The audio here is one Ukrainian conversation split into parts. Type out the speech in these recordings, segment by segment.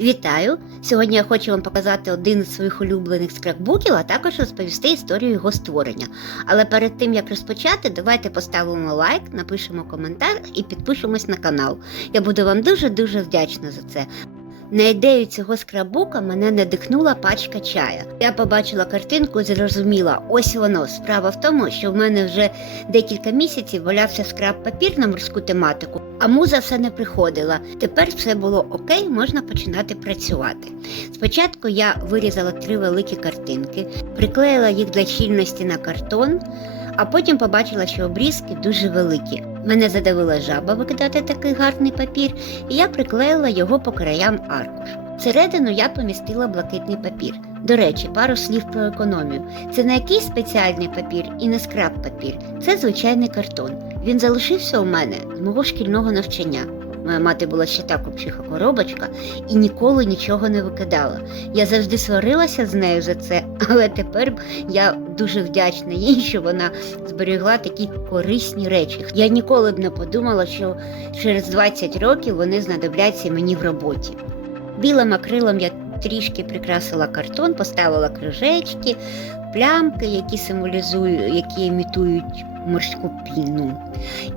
Вітаю! Сьогодні я хочу вам показати один з своїх улюблених скракбуків, а також розповісти історію його створення. Але перед тим як розпочати, давайте поставимо лайк, напишемо коментар і підпишемось на канал. Я буду вам дуже-дуже вдячна за це. На ідею цього скрабука мене надихнула пачка чая. Я побачила картинку і зрозуміла, ось воно. Справа в тому, що в мене вже декілька місяців валявся скраб папір на морську тематику, а муза все не приходила. Тепер все було окей, можна починати працювати. Спочатку я вирізала три великі картинки, приклеїла їх для щільності на картон, а потім побачила, що обрізки дуже великі. Мене задавила жаба викидати такий гарний папір, і я приклеїла його по краям аркушу. Всередину я помістила блакитний папір. До речі, пару слів про економію. Це не якийсь спеціальний папір і не скраб папір, це звичайний картон. Він залишився у мене з мого шкільного навчання. Моя мати була ще та купчиха коробочка і ніколи нічого не викидала. Я завжди сварилася з нею за це, але тепер я дуже вдячна їй, що вона зберегла такі корисні речі. Я ніколи б не подумала, що через 20 років вони знадобляться мені в роботі. Білим акрилом я трішки прикрасила картон, поставила кружечки, плямки, які символізують, які імітують морську піну,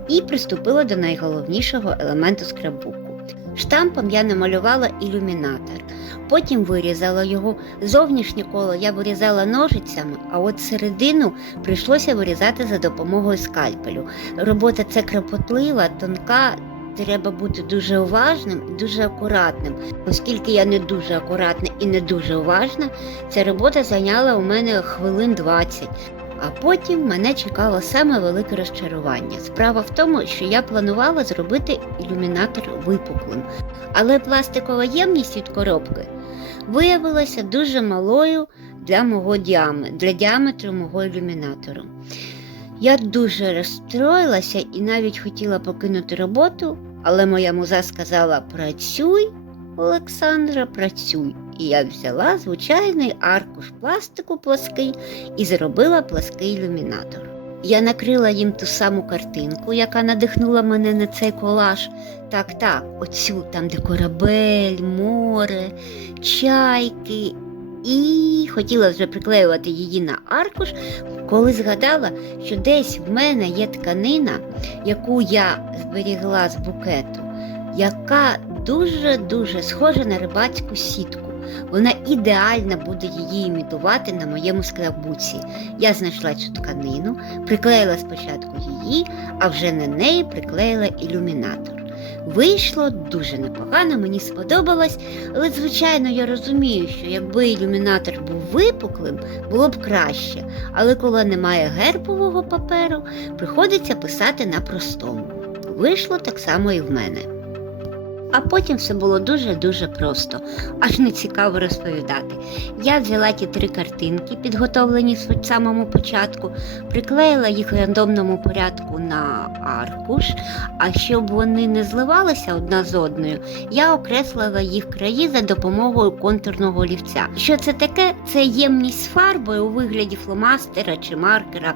і приступила до найголовнішого елементу скрабуку. Штампом я намалювала ілюмінатор, потім вирізала його. Зовнішнє коло я вирізала ножицями, а от середину прийшлося вирізати за допомогою скальпелю. Робота це кропотлива, тонка, треба бути дуже уважним і дуже акуратним. Оскільки я не дуже акуратна і не дуже уважна, ця робота зайняла у мене хвилин 20. А потім мене чекало саме велике розчарування. Справа в тому, що я планувала зробити ілюмінатор випуклим, але пластикова ємність від коробки виявилася дуже малою для мого діаметру, для діаметру мого ілюмінатору. Я дуже розстроїлася і навіть хотіла покинути роботу, але моя муза сказала: Працюй, Олександра, працюй. І я взяла звичайний аркуш пластику плаский і зробила плаский ілюмінатор. Я накрила їм ту саму картинку, яка надихнула мене на цей колаж. Так, так, оцю там, де корабель, море, чайки. І хотіла вже приклеювати її на аркуш, коли згадала, що десь в мене є тканина, яку я зберігла з букету, яка дуже-дуже схожа на рибацьку сітку. Вона ідеально буде її імітувати на моєму скрабуці. Я знайшла цю тканину, приклеїла спочатку її, а вже на неї приклеїла ілюмінатор. Вийшло дуже непогано, мені сподобалось, але, звичайно, я розумію, що якби ілюмінатор був випуклим, було б краще. Але коли немає гербового паперу, приходиться писати на простому. Вийшло так само і в мене. А потім все було дуже-дуже просто, аж не цікаво розповідати. Я взяла ті три картинки, підготовлені в самому початку, приклеїла їх в рандомному порядку на аркуш, а щоб вони не зливалися одна з одною, я окреслила їх краї за допомогою контурного олівця. Що це таке? Це ємність з фарбою у вигляді фломастера чи маркера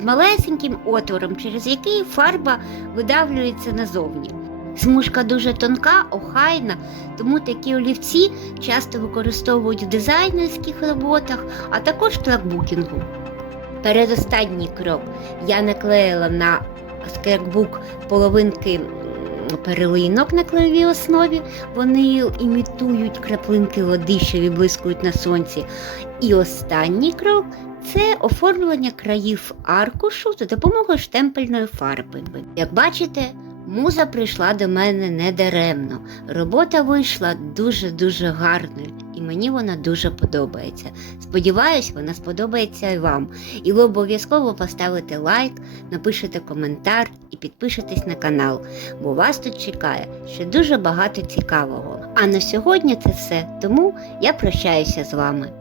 з малесеньким отвором, через який фарба видавлюється назовні. Смужка дуже тонка, охайна, тому такі олівці часто використовують в дизайнерських роботах, а також в скрапбукінгу. Передостанній крок я наклеїла на скрапбук половинки перелинок на клеєвій основі. Вони імітують краплинки води, що відблискують на сонці. І останній крок це оформлення країв аркушу за допомогою штемпельної фарби. Як бачите, Муза прийшла до мене недаремно. Робота вийшла дуже-дуже гарною, і мені вона дуже подобається. Сподіваюсь, вона сподобається і вам. І ви обов'язково поставите лайк, напишете коментар і підпишетесь на канал, бо вас тут чекає ще дуже багато цікавого. А на сьогодні це все, тому я прощаюся з вами.